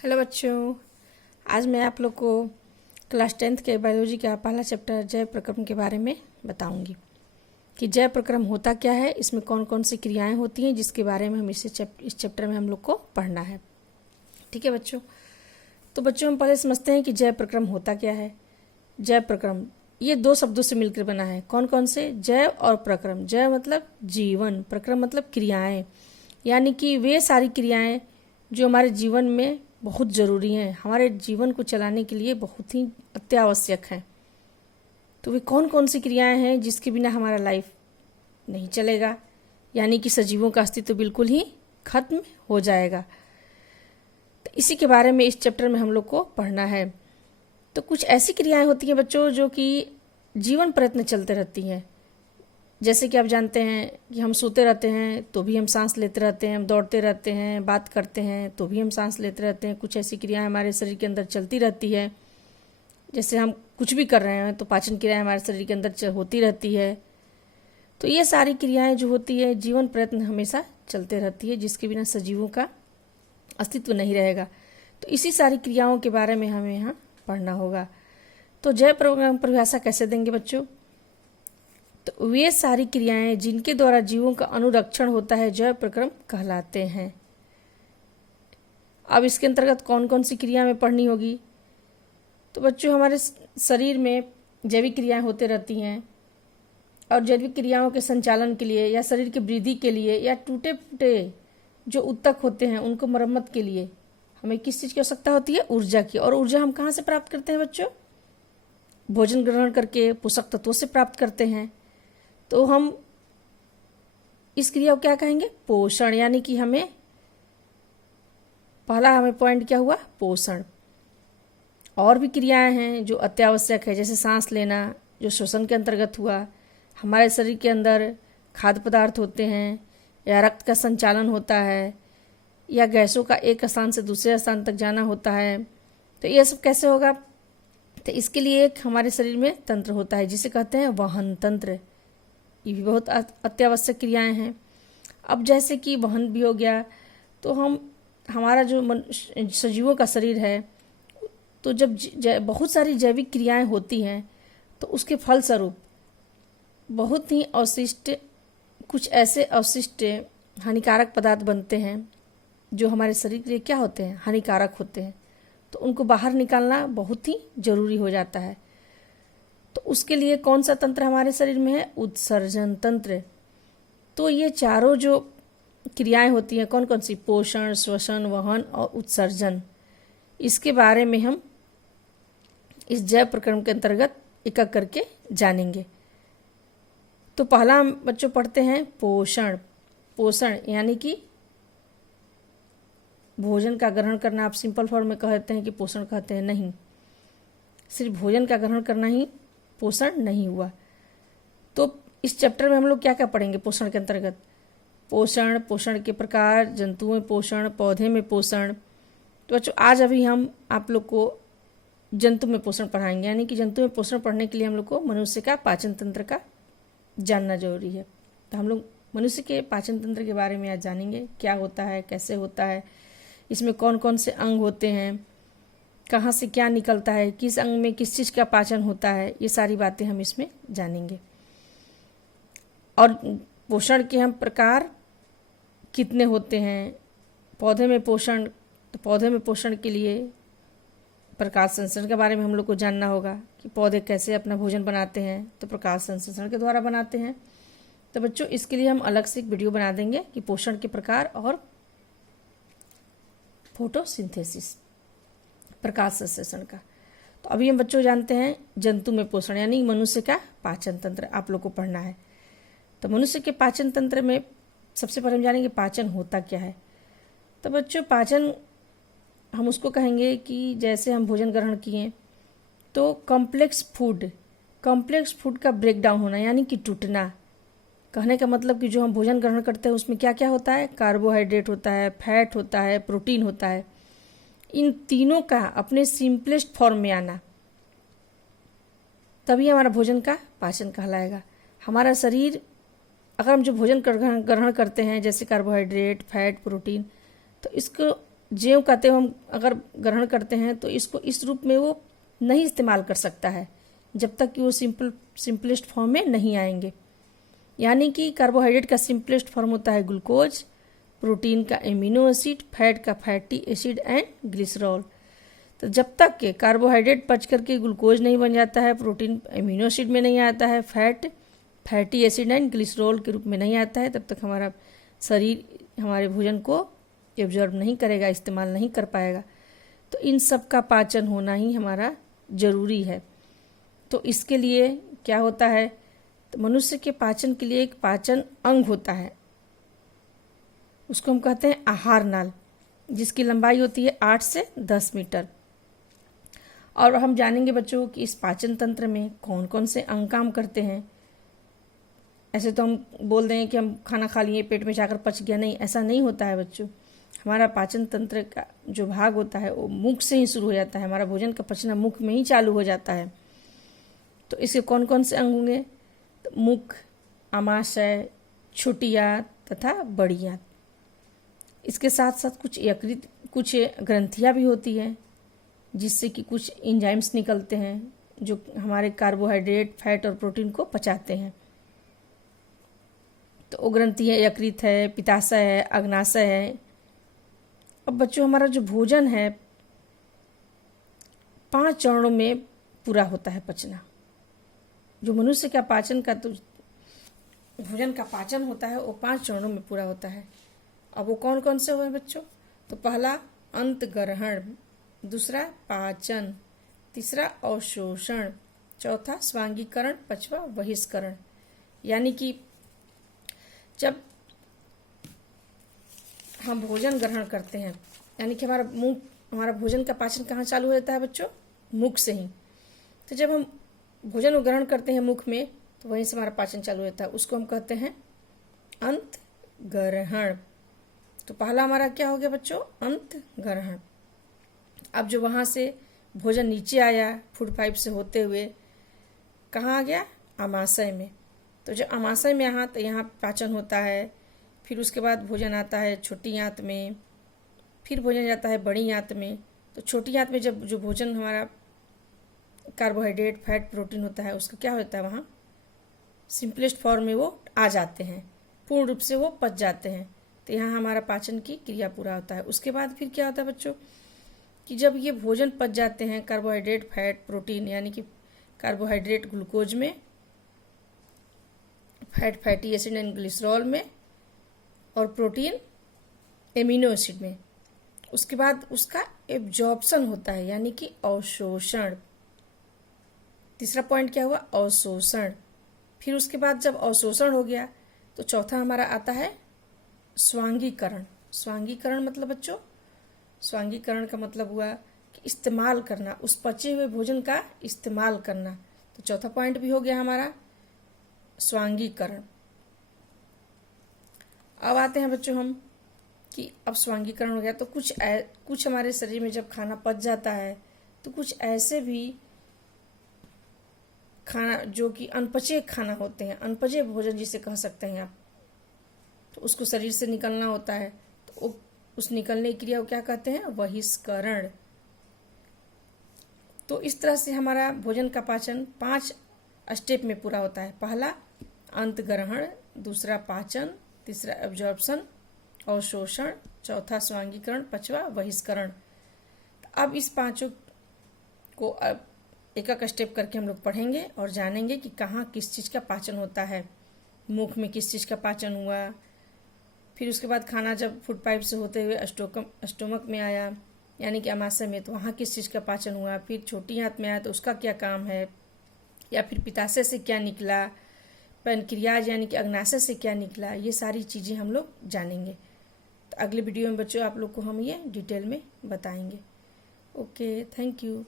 Hello बच्चों, आज मैं आप लोग को क्लास 10th के बायोलॉजी का पहला चैप्टर जैव प्रक्रम के बारे में बताऊंगी कि जैव प्रक्रम होता क्या है, इसमें कौन कौन सी क्रियाएं होती हैं, जिसके बारे में हम इस चैप्टर में हम लोग को पढ़ना है। ठीक है बच्चों, तो बच्चों हम पहले समझते हैं कि जैव प्रक्रम होता क्या है। जैव प्रक्रम ये दो शब्दों से मिलकर बना है। कौन कौन से? जैव और प्रक्रम। जैव मतलब जीवन, प्रक्रम मतलब क्रियाएं, यानी कि वे सारी क्रियाएं जो हमारे जीवन में बहुत ज़रूरी हैं, हमारे जीवन को चलाने के लिए बहुत ही अत्यावश्यक हैं। तो वे कौन कौन सी क्रियाएं हैं जिसके बिना हमारा लाइफ नहीं चलेगा, यानी कि सजीवों का अस्तित्व बिल्कुल ही खत्म हो जाएगा। तो इसी के बारे में इस चैप्टर में हम लोग को पढ़ना है। तो कुछ ऐसी क्रियाएं होती हैं बच्चों जो कि जीवन प्रयत्न चलते रहती हैं। जैसे कि आप जानते हैं कि हम सोते रहते हैं तो भी हम सांस लेते रहते हैं, हम दौड़ते रहते हैं, बात करते हैं तो भी हम सांस लेते रहते हैं। कुछ ऐसी क्रियाएं हमारे शरीर के अंदर चलती रहती है। जैसे हम कुछ भी कर रहे हैं तो पाचन क्रियाएं हमारे शरीर के अंदर होती रहती है। तो ये सारी क्रियाएं जो होती है, जीवन प्रयत्न हमेशा चलते रहती है, जिसके बिना सजीवों का अस्तित्व नहीं रहेगा। तो इसी सारी क्रियाओं के बारे में हमें यहाँ पढ़ना होगा। तो जैव प्रक्रम परिभाषा कैसे देंगे बच्चों? तो वे सारी क्रियाएं जिनके द्वारा जीवों का अनुरक्षण होता है जैव प्रक्रम कहलाते हैं। अब इसके अंतर्गत कौन कौन सी क्रिया में पढ़नी होगी? तो बच्चों हमारे शरीर में जैविक क्रियाएं होते रहती हैं, और जैविक क्रियाओं के संचालन के लिए या शरीर की वृद्धि के लिए या टूटे फूटे जो ऊतक होते हैं उनको मरम्मत के लिए हमें किस चीज़ की आवश्यकता होती है? ऊर्जा की। और ऊर्जा हम कहाँ से प्राप्त करते हैं बच्चों? भोजन ग्रहण करके, पोषक तत्वों से प्राप्त करते हैं। तो हम इस क्रिया को क्या कहेंगे? पोषण। यानी कि हमें पहला हमें पॉइंट क्या हुआ? पोषण। और भी क्रियाएं हैं जो अत्यावश्यक है, जैसे सांस लेना जो श्वसन के अंतर्गत हुआ। हमारे शरीर के अंदर खाद्य पदार्थ होते हैं, या रक्त का संचालन होता है, या गैसों का एक स्थान से दूसरे स्थान तक जाना होता है। तो ये सब कैसे होगा? तो इसके लिए एक हमारे शरीर में तंत्र होता है जिसे कहते हैं वहन तंत्र। ये भी बहुत अत्यावश्यक क्रियाएं हैं। अब जैसे कि वहन भी हो गया, तो हमारा जो सजीवों का शरीर है, तो जब बहुत सारी जैविक क्रियाएं होती हैं तो उसके फलस्वरूप बहुत ही अवशिष्ट, कुछ ऐसे अवशिष्ट हानिकारक पदार्थ बनते हैं जो हमारे शरीर के लिए क्या होते हैं? हानिकारक होते हैं। तो उनको बाहर निकालना बहुत ही जरूरी हो जाता है। तो उसके लिए कौन सा तंत्र हमारे शरीर में है? उत्सर्जन तंत्र। तो ये चारों जो क्रियाएं होती हैं, कौन कौन सी? पोषण, श्वसन, वहन और उत्सर्जन। इसके बारे में हम इस जैव प्रक्रम के अंतर्गत एक एक करके जानेंगे। तो पहला हम बच्चों पढ़ते हैं पोषण। पोषण यानी कि भोजन का ग्रहण करना। आप सिंपल फॉर्म में कहते हैं कि पोषण कहते हैं, नहीं, सिर्फ भोजन का ग्रहण करना ही पोषण नहीं हुआ। तो इस चैप्टर में हम लोग क्या क्या पढ़ेंगे पोषण के अंतर्गत? पोषण, पोषण के प्रकार, जंतुओं में पोषण, पौधे में पोषण। तो बच्चों आज अभी हम आप लोग को जंतु में पोषण पढ़ाएंगे, यानी कि जंतु में पोषण पढ़ने के लिए हम लोग को मनुष्य का पाचन तंत्र का जानना जरूरी है। तो हम लोग मनुष्य के पाचन तंत्र के बारे में आज जानेंगे, क्या होता है, कैसे होता है, इसमें कौन कौन से अंग होते हैं, कहाँ से क्या निकलता है, किस अंग में किस चीज़ का पाचन होता है, ये सारी बातें हम इसमें जानेंगे। और पोषण के हम प्रकार कितने होते हैं। पौधे में पोषण, तो पौधे में पोषण के लिए प्रकाश संश्लेषण के बारे में हम लोग को जानना होगा कि पौधे कैसे अपना भोजन बनाते हैं। तो प्रकाश संश्लेषण के द्वारा बनाते हैं। तो बच्चों इसके लिए हम अलग से एक वीडियो बना देंगे कि पोषण के प्रकार और फोटोसिंथेसिस, प्रकाश संश्लेषण का। तो अभी हम बच्चों जानते हैं जंतु में पोषण, यानी मनुष्य का पाचन तंत्र आप लोग को पढ़ना है। तो मनुष्य के पाचन तंत्र में सबसे पहले हम जानेंगे पाचन होता क्या है। तो बच्चों पाचन हम उसको कहेंगे कि जैसे हम भोजन ग्रहण किए तो कॉम्प्लेक्स फूड का ब्रेक डाउन होना, यानी कि टूटना। कहने का मतलब कि जो हम भोजन ग्रहण करते हैं उसमें क्या क्या होता है? कार्बोहाइड्रेट होता है, फैट होता है, प्रोटीन होता है। इन तीनों का अपने सिंपलेस्ट फॉर्म में आना, तभी हमारा भोजन का पाचन कहलाएगा। हमारा शरीर, अगर हम जो भोजन ग्रहण करते हैं जैसे कार्बोहाइड्रेट, फैट, प्रोटीन, तो इसको ज्यों कहते हो हम अगर ग्रहण करते हैं तो इसको इस रूप में वो नहीं इस्तेमाल कर सकता है जब तक कि वो सिंपलेस्ट फॉर्म में नहीं आएंगे। यानी कि कार्बोहाइड्रेट का सिंपलेस्ट फॉर्म होता है ग्लूकोज, प्रोटीन का एमिनो एसिड, फैट का फैटी एसिड एंड ग्लिसरॉल। तो जब तक के कार्बोहाइड्रेट पच करके ग्लूकोज नहीं बन जाता है, प्रोटीन एमिनो एसिड में नहीं आता है, fat fatty acid and glycerol के रूप में नहीं आता है, तब तक हमारा शरीर हमारे भोजन को एब्जॉर्ब नहीं करेगा, इस्तेमाल नहीं कर पाएगा। तो इन सब का पाचन होना ही हमारा ज़रूरी है। तो इसके लिए क्या होता है, तो मनुष्य के पाचन के लिए एक पाचन अंग होता है, उसको हम कहते हैं आहार नाल, जिसकी लंबाई होती है 8 से 10 मीटर। और हम जानेंगे बच्चों कि इस पाचन तंत्र में कौन कौन से अंग काम करते हैं। ऐसे तो हम बोल दें कि हम खाना खा लिए, पेट में जाकर पच गया, नहीं, ऐसा नहीं होता है बच्चों। हमारा पाचन तंत्र का जो भाग होता है वो मुख से ही शुरू हो जाता है, हमारा भोजन का पचना मुख में ही चालू हो जाता है। तो इसके कौन कौन से अंग होंगे, तो मुख, आमाशय, छोटी आंत तथा बड़ी आंत। इसके साथ साथ कुछ ग्रंथियाँ भी होती हैं जिससे कि कुछ एंजाइम्स निकलते हैं जो हमारे कार्बोहाइड्रेट, फैट और प्रोटीन को पचाते हैं। तो वो ग्रंथि है, यकृत है, पित्ताशय है, अग्नाशय है। अब बच्चों हमारा जो भोजन है 5 चरणों में पूरा होता है पचना। जो मनुष्य का पाचन का तो भोजन का पाचन होता है वो 5 चरणों में पूरा होता है। अब वो कौन कौन से हुए बच्चों, तो पहला अंत ग्रहण, दूसरा पाचन, तीसरा अवशोषण, चौथा स्वांगीकरण, पांचवा बहिष्करण। यानी कि जब हम भोजन ग्रहण करते हैं, यानी कि हमारा भोजन का पाचन कहाँ चालू हो जाता है बच्चों, मुख से ही। तो जब हम भोजन को ग्रहण करते हैं मुख में, तो वहीं से हमारा पाचन चालू होता है, उसको हम कहते हैं अंत ग्रहण। तो पहला हमारा क्या हो गया बच्चों, अंत ग्रहण। अब जो वहाँ से भोजन नीचे आया फूड पाइप से होते हुए कहाँ आ गया, आमाशय में। तो जब आमाशय में आया तो यहाँ पाचन होता है, फिर उसके बाद भोजन आता है छोटी आंत में, फिर भोजन जाता है बड़ी आंत में। तो छोटी आंत में जब जो भोजन हमारा कार्बोहाइड्रेट, फैट, प्रोटीन होता है उसका क्या होता है, वहाँ सिंपलेस्ट फॉर्म में वो आ जाते हैं, पूर्ण रूप से वो पच जाते हैं। तो यहाँ हमारा पाचन की क्रिया पूरा होता है। उसके बाद फिर क्या होता है बच्चों कि जब ये भोजन पच जाते हैं कार्बोहाइड्रेट, फैट, प्रोटीन, यानी कि कार्बोहाइड्रेट ग्लूकोज में, fat fatty acid and glycerol में, और प्रोटीन एमिनो एसिड में, उसके बाद उसका एब्जॉर्प्शन होता है यानी कि अवशोषण। तीसरा पॉइंट क्या हुआ, अवशोषण। फिर उसके बाद जब अवशोषण हो गया तो चौथा हमारा आता है स्वांगीकरण। स्वांगीकरण मतलब बच्चों, स्वांगीकरण का मतलब हुआ कि इस्तेमाल करना, उस पचे हुए भोजन का इस्तेमाल करना। तो चौथा पॉइंट भी हो गया हमारा स्वांगीकरण। अब आते हैं बच्चों हम कि अब स्वांगीकरण हो गया तो कुछ हमारे शरीर में जब खाना पच जाता है तो कुछ ऐसे भी खाना जो कि अनपचे खाना होते हैं, अनपचे भोजन जिसे कह सकते हैं आप, तो उसको शरीर से निकलना होता है। तो उस निकलने की क्रिया को क्या कहते हैं, बहिष्करण। तो इस तरह से हमारा भोजन का पाचन 5 स्टेप में पूरा होता है। पहला अंत ग्रहण, दूसरा पाचन, तीसरा एब्जॉर्प्शन, अवशोषण, चौथा स्वांगीकरण, पांचवा बहिष्करण। अब इस पांचों को अब एक एक स्टेप करके हम लोग पढ़ेंगे और जानेंगे कि कहाँ किस चीज़ का पाचन होता है। मुख में किस चीज़ का पाचन हुआ, फिर उसके बाद खाना जब फूड पाइप से होते हुए स्टोमक में आया यानी कि आमाशय में, तो वहाँ किस चीज़ का पाचन हुआ, फिर छोटी आंत में आया तो उसका क्या काम है, या फिर पित्ताशय से क्या निकला, पैनक्रियाज यानी कि अग्नाशय से क्या निकला, ये सारी चीज़ें हम लोग जानेंगे। तो अगले वीडियो में बच्चों आप लोग को हम ये डिटेल में बताएंगे। Okay, thank you.